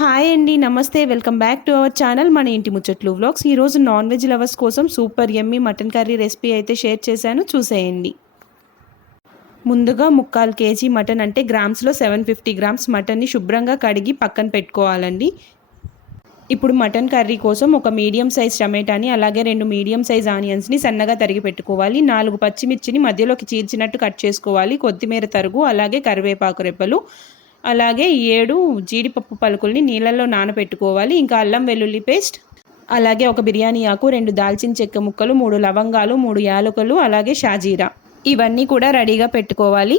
Hi అండి, నమస్తే. Welcome back to our channel మన ఇంటి ముచ్చట్లు వ్లాగ్స్. ఈరోజు నాన్ వెజ్ లవర్స్ కోసం సూపర్ యమ్మీ మటన్ కర్రీ రెసిపీ అయితే షేర్ చేశాను, చూసేయండి. ముందుగా 3/4 kg మటన్ అంటే గ్రామ్స్లో 750 గ్రామ్స్ మటన్ని శుభ్రంగా కడిగి పక్కన పెట్టుకోవాలండి. ఇప్పుడు మటన్ కర్రీ కోసం ఒక మీడియం సైజ్ టమాటాని అలాగే 2 మీడియం సైజ్ ఆనియన్స్ని సన్నగా తరిగి పెట్టుకోవాలి. 4 పచ్చిమిర్చిని మధ్యలోకి చీల్చినట్టు కట్ చేసుకోవాలి. కొత్తిమీర తరుగు అలాగే కరివేపాకు రెప్పలు అలాగే 7 జీడిపప్పు పలుకుల్ని నీళ్ళల్లో నానబెట్టుకోవాలి. ఇంకా అల్లం వెల్లుల్లి పేస్ట్ అలాగే ఒక బిర్యానీ ఆకు, 2 దాల్చిన చెక్క ముక్కలు, 3 లవంగాలు, 3 యాలకులు అలాగే షాజీరా ఇవన్నీ కూడా రెడీగా పెట్టుకోవాలి.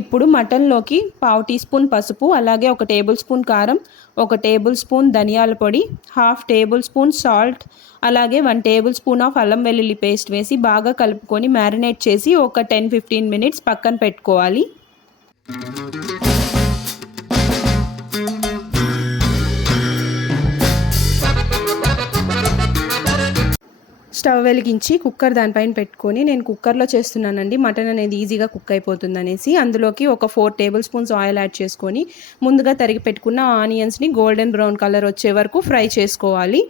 ఇప్పుడు మటన్లోకి 1/2 టీ స్పూన్ పసుపు అలాగే 1 టేబుల్ స్పూన్ కారం, 1 టేబుల్ స్పూన్ ధనియాల పొడి, 1/2 టేబుల్ స్పూన్ సాల్ట్ అలాగే 1 టేబుల్ స్పూన్ ఆఫ్ అల్లం వెల్లుల్లి పేస్ట్ వేసి బాగా కలుపుకొని మ్యారినేట్ చేసి ఒక 10-15 మినిట్స్ పక్కన పెట్టుకోవాలి. స్టవ్ వెలిగించి కుక్కర్ దానిపైన పెట్టుకొని, నేను కుక్కర్లో చేస్తున్నానండి, మటన్ అనేది ఈజీగా కుక్ అయిపోతుంది అనేసి. అందులోకి ఒక 4 టేబుల్ స్పూన్స్ ఆయిల్ యాడ్ చేసుకొని ముందుగా తరిగి పెట్టుకున్న ఆనియన్స్ని గోల్డెన్ బ్రౌన్ కలర్ వచ్చే వరకు ఫ్రై చేసుకోవాలి.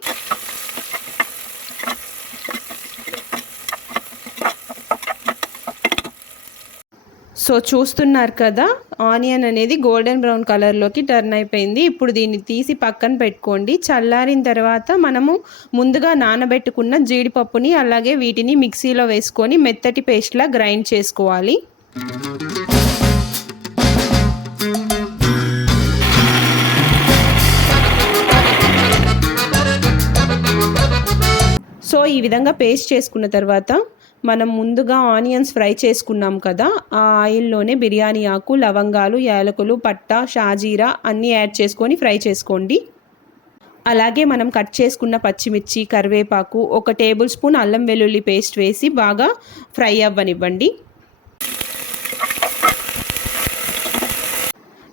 సో చూస్తున్నారు కదా, ఆనియన్ అనేది గోల్డెన్ బ్రౌన్ కలర్లోకి టర్న్ అయిపోయింది. ఇప్పుడు దీన్ని తీసి పక్కన పెట్టుకోండి. చల్లారిన తర్వాత మనము ముందుగా నానబెట్టుకున్న జీడిపప్పుని అలాగే వీటిని మిక్సీలో వేసుకొని మెత్తటి పేస్ట్లా గ్రైండ్ చేసుకోవాలి. సో ఈ విధంగా పేస్ట్ చేసుకున్న తర్వాత మనం ముందుగా ఆనియన్స్ ఫ్రై చేసుకున్నాం కదా, ఆ ఆయిల్లోనే బిర్యానీ ఆకు, లవంగాలు, యాలకులు, పట్టా, షాజీరా అన్నీ యాడ్ చేసుకొని ఫ్రై చేసుకోండి. అలాగే మనం కట్ చేసుకున్న పచ్చిమిర్చి, కరివేపాకు, 1 టేబుల్ స్పూన్ అల్లం వెల్లుల్లి పేస్ట్ వేసి బాగా ఫ్రై అవ్వనివ్వండి.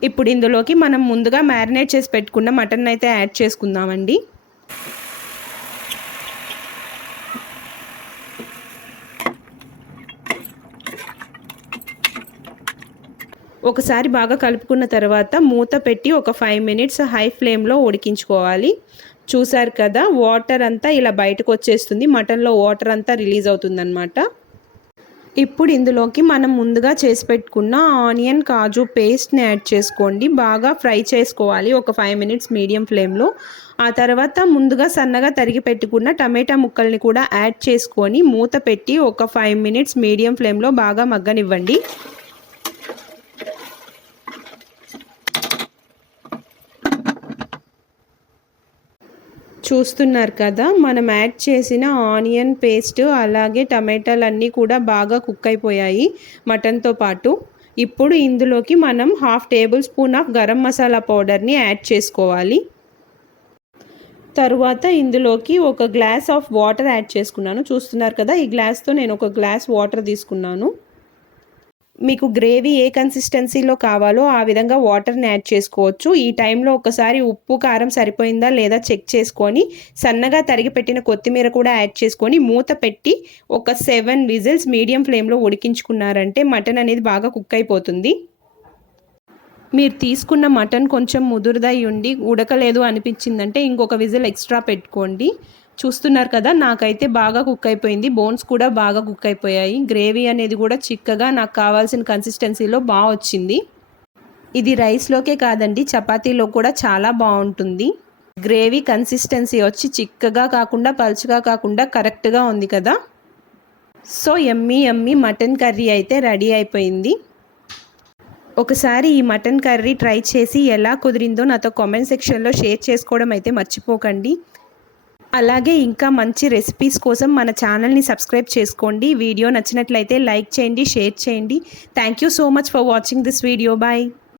ఇప్పుడు ఇందులోకి మనం ముందుగా మ్యారినేట్ చేసి పెట్టుకున్న మటన్ అయితే యాడ్ చేసుకుందామండి. ఒకసారి బాగా కలుపుకున్న తర్వాత మూత పెట్టి ఒక 5 మినిట్స్ హై ఫ్లేమ్లో ఉడికించుకోవాలి. చూసారు కదా, వాటర్ అంతా ఇలా బయటకు వచ్చేస్తుంది, మటన్లో వాటర్ అంతా రిలీజ్ అవుతుందన్నమాట. ఇప్పుడు ఇందులోకి మనం ముందుగా చేసి పెట్టుకున్న ఆనియన్ కాజు పేస్ట్ని యాడ్ చేసుకోండి. బాగా ఫ్రై చేసుకోవాలి ఒక 5 మినిట్స్ మీడియం ఫ్లేమ్లో. ఆ తర్వాత ముందుగా సన్నగా తరిగి పెట్టుకున్న టమాటా ముక్కల్ని కూడా యాడ్ చేసుకొని మూత పెట్టి ఒక 5 మినిట్స్ మీడియం ఫ్లేమ్లో బాగా మగ్గనివ్వండి. చూస్తున్నారు కదా, మనం యాడ్ చేసిన ఆనియన్ పేస్ట్ అలాగే టమాటాలన్నీ కూడా బాగా కుక్ అయిపోయాయి మటన్తో పాటు. ఇప్పుడు ఇందులోకి మనం 1/2 table spoon of garam masala పౌడర్ని యాడ్ చేసుకోవాలి. తరువాత ఇందులోకి 1 గ్లాస్ ఆఫ్ వాటర్ యాడ్ చేసుకున్నాను. చూస్తున్నారు కదా, ఈ గ్లాస్తో నేను 1 గ్లాస్ వాటర్ తీసుకున్నాను. మీకు గ్రేవీ ఏ కన్సిస్టెన్సీలో కావాలో ఆ విధంగా వాటర్ని యాడ్ చేసుకోవచ్చు. ఈ టైంలో ఒకసారి ఉప్పు కారం సరిపోయిందా లేదా చెక్ చేసుకొని సన్నగా తరిగి పెట్టిన కొత్తిమీర కూడా యాడ్ చేసుకొని మూత పెట్టి ఒక 7 విజిల్స్ మీడియం ఫ్లేమ్లో ఉడికించుకున్నారంటే మటన్ అనేది బాగా కుక్ అయిపోతుంది. మీరు తీసుకున్న మటన్ కొంచెం ముదురుదై ఉండి ఉడకలేదు అనిపించిందంటే ఇంకొక విజిల్ ఎక్స్ట్రా పెట్టుకోండి. చూస్తున్నారు కదా, నాకైతే బాగా కుక్ అయిపోయింది, బోన్స్ కూడా బాగా కుక్ అయిపోయాయి. గ్రేవీ అనేది కూడా చిక్కగా నాకు కావాల్సిన కన్సిస్టెన్సీలో బాగా వచ్చింది. ఇది రైస్లోకే కాదండి, చపాతీలో కూడా చాలా బాగుంటుంది. గ్రేవీ కన్సిస్టెన్సీ వచ్చి చిక్కగా కాకుండా పలుచగా కాకుండా కరెక్ట్గా ఉంది కదా. సో యమ్మీ యమ్మీ మటన్ కర్రీ అయితే రెడీ అయిపోయింది. ఒకసారి ఈ మటన్ కర్రీ ట్రై చేసి ఎలా కుదిరిందో నాతో కామెంట్ సెక్షన్లో షేర్ చేసుకోవడం అయితే మర్చిపోకండి. అలాగే ఇంకా మంచి రెసిపీస్ కోసం మన ఛానల్ని సబ్స్క్రైబ్ చేసుకోండి. వీడియో నచ్చినట్లయితే లైక్ చేయండి, షేర్ చేయండి. Thank you so much for watching this video. Bye.